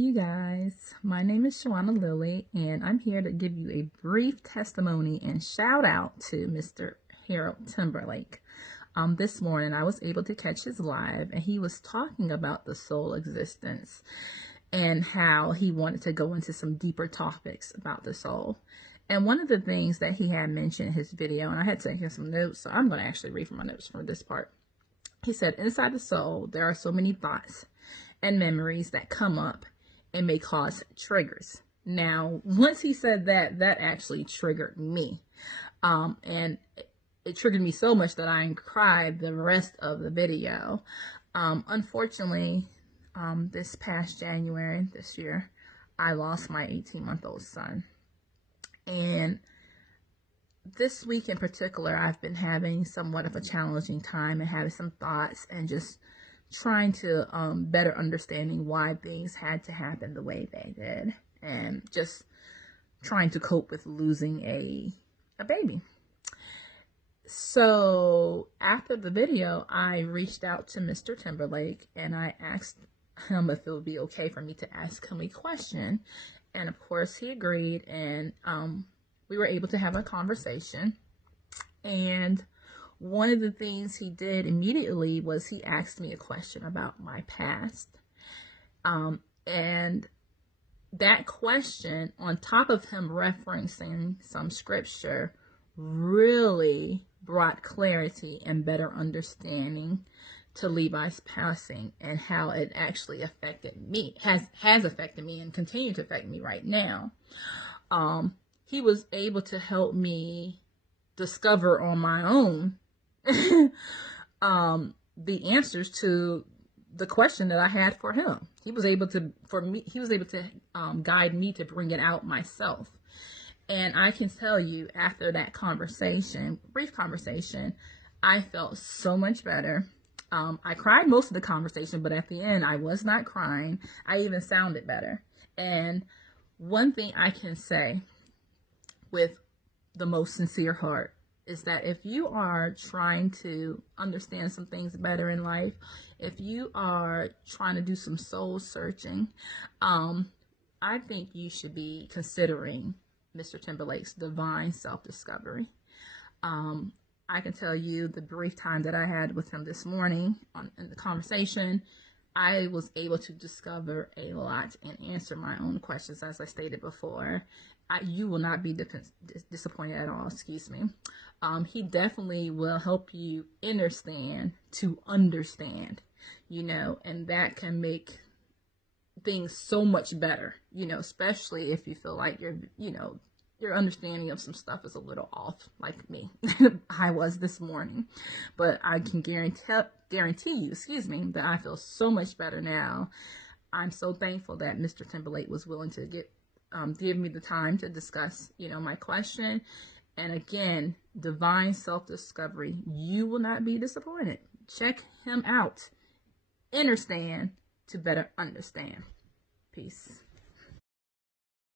You guys, my name is Shawana Lilly, and I'm here to give you a brief testimony and shout out to Mr. Harold Timberlake. This morning I was able to catch his live, and he was talking about the soul existence and how he wanted to go into some deeper topics about the soul. And one of the things that he had mentioned in his video, and I had taken some notes, so I'm going to actually read from my notes from this part. He said, inside the soul, there are so many thoughts and memories that come up and may cause triggers. Now, once he said that, that actually triggered me. And it triggered me so much that I cried the rest of the video. Unfortunately, this past January this year, I lost my 18-month-old son. And this week in particular, I've been having somewhat of a challenging time and having some thoughts and just trying to better understanding why things had to happen the way they did, and just trying to cope with losing a baby. So after the video, I reached out to Mr. Timberlake and I asked him if it would be okay for me to ask him a question, and of course he agreed, and we were able to have a conversation. And one of the things he did immediately was he asked me a question about my past. And that question, on top of him referencing some scripture, really brought clarity and better understanding to Levi's passing and how it actually affected me, has affected me and continue to affect me right now. He was able to help me discover on my own the answers to the question that I had for him. He was able to guide me to bring it out myself. And I can tell you, after that conversation, brief conversation, I felt so much better. I cried most of the conversation, but at the end, I was not crying. I even sounded better. And one thing I can say with the most sincere heart is that if you are trying to understand some things better in life, if you are trying to do some soul searching, I think you should be considering Mr. Timberlake's divine self-discovery. I can tell you the brief time that I had with him this morning in the conversation, I was able to discover a lot and answer my own questions, as I stated before. You will not be disappointed at all, excuse me. He definitely will help you understand to understand, and that can make things so much better, especially if you feel like your understanding of some stuff is a little off, like me. I was this morning, but I can guarantee you, that I feel so much better now. I'm so thankful that Mr. Timberlake was willing to give me the time to discuss, my question. And again, divine self-discovery. You will not be disappointed. Check him out. Understand to better understand. Peace.